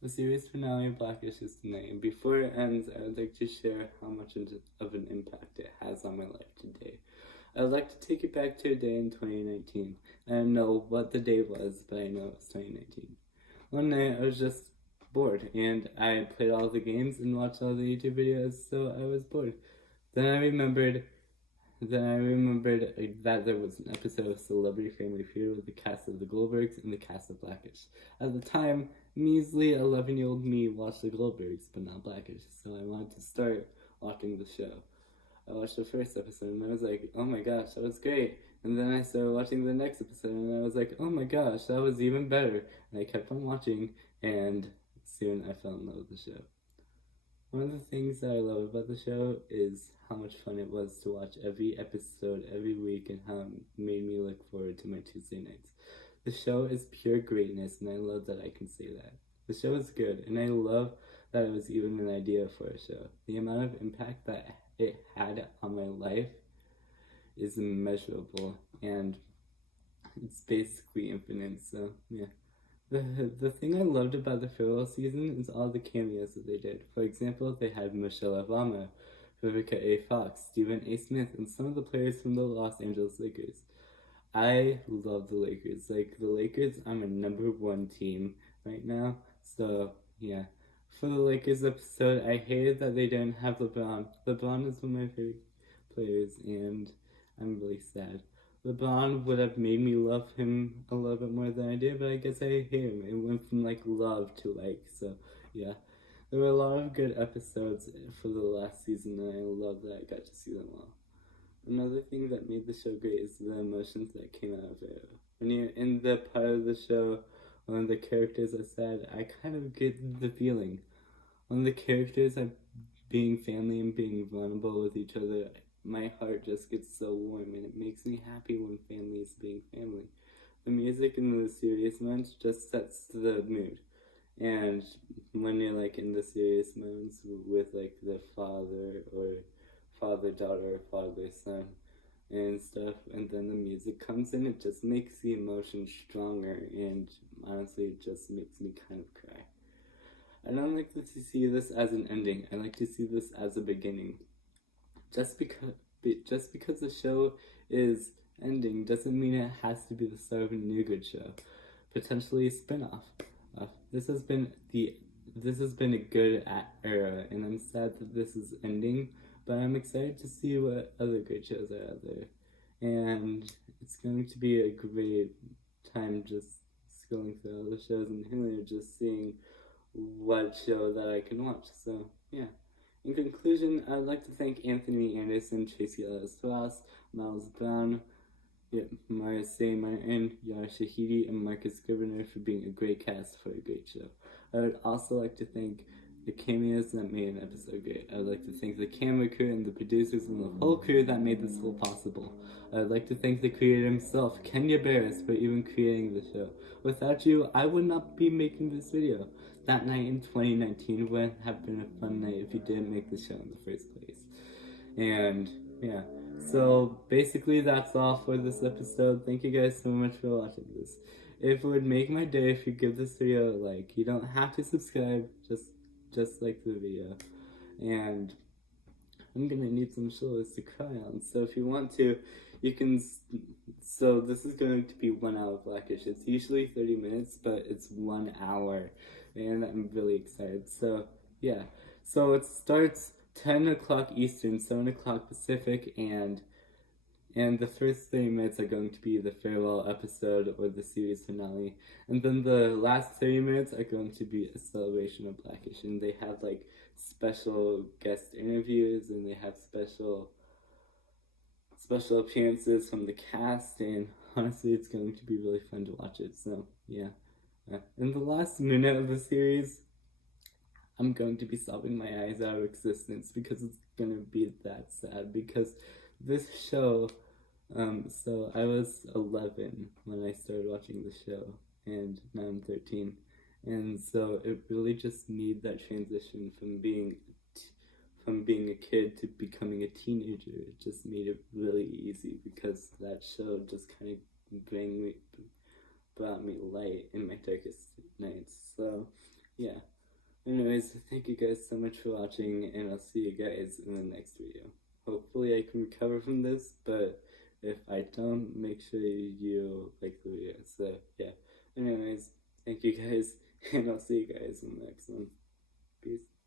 The series finale of Blackish is tonight, and before it ends, I would like to share how much of an impact it has on my life today. I would like to take it back to a day in 2019. I don't know what the day was, but I know it was 2019. One night I was just bored, and I played all the games and watched all the YouTube videos, so I was bored. Then I remembered that there was an episode of Celebrity Family Feud with the cast of the Goldbergs and the cast of Blackish. At the time, measly 11-year-old me watched the Goldbergs, but not Blackish, so I wanted to start watching the show. I watched the first episode and I was like, oh my gosh, that was great. And then I started watching the next episode and I was like, oh my gosh, that was even better. And I kept on watching, and soon I fell in love with the show. One of the things that I love about the show is how much fun it was to watch every episode every week, and how it made me look forward to my Tuesday nights. The show is pure greatness, and I love that I can say that. The show is good, and I love that it was even an idea for a show. The amount of impact that it had on my life is immeasurable, and it's basically infinite, so yeah. The thing I loved about the farewell season is all the cameos that they did. For example, they had Michelle Obama, Vivica A. Fox, Stephen A. Smith, and some of the players from the Los Angeles Lakers. I love the Lakers. Like, the Lakers, I'm a #1 team right now, so yeah. For the Lakers episode, I hated that they didn't have LeBron. LeBron is one of my favorite players, and I'm really sad. LeBron would have made me love him a little bit more than I did, but I guess I hate him. It went from like love to like, so yeah. There were a lot of good episodes for the last season, and I love that I got to see them all. Another thing that made the show great is the emotions that came out of it. When you're in the part of the show, one of the characters are sad, I kind of get the feeling. When the characters are being family and being vulnerable with each other, my heart just gets so warm, and it makes me happy when family is being family. The music in the serious moments just sets the mood. And when you're like in the serious moments with like the father or father-daughter or father-son and stuff, and then the music comes in, it just makes the emotion stronger, and honestly it just makes me kind of cry. I don't like to see this as an ending. I like to see this as a beginning. Just because the show is ending doesn't mean it has to be the start of a new good show. Potentially a spin-off. This has been a good era, and I'm sad that this is ending, but I'm excited to see what other great shows are out there. And it's going to be a great time just scrolling through all the shows and really just seeing what show that I can watch. So yeah. In conclusion, I'd like to thank Anthony Anderson, Tracy Ellis Ross, Miles Brown, Marcy Martin, Yara Shahidi, and Marcus Scrivener for being a great cast for a great show. I would also like to thank the cameos that made an episode great. I would like to thank the camera crew and the producers and the whole crew that made this whole possible. I would like to thank the creator himself, Kenya Barris, for even creating the show. Without you, I would not be making this video. That night in 2019 would have been a fun night if you didn't make the show in the first place. And yeah, so basically that's all for this episode. Thank you guys so much for watching this. It would make my day if you give this video a like. You don't have to subscribe, just like the video. And I'm gonna need some shoulders to cry on, so if you want to, you can. So this is going to be 1 hour of Blackish. It's usually 30 minutes, but it's 1 hour, and I'm really excited. So yeah, so it starts 10 o'clock Eastern, 7 o'clock Pacific, and the first 30 minutes are going to be the farewell episode or the series finale, and then the last 30 minutes are going to be a celebration of Blackish, and they have like special guest interviews, and they have special appearances from the cast, and honestly it's going to be really fun to watch it. So yeah, in the last minute of the series, I'm going to be sobbing my eyes out of existence because it's gonna be that sad, because this show, so I was 11 when I started watching the show, and now I'm 13, and so it really just made that transition from being a kid to becoming a teenager. It just made it really easy, because that show just kind of brought me light in my darkest nights. So yeah. anyways, thank you guys so much for watching, and I'll see you guys in the next video. Hopefully I can recover from this, but if I don't, make sure you like the video. So, yeah. Anyways, thank you guys, and I'll see you guys in the next one. Peace.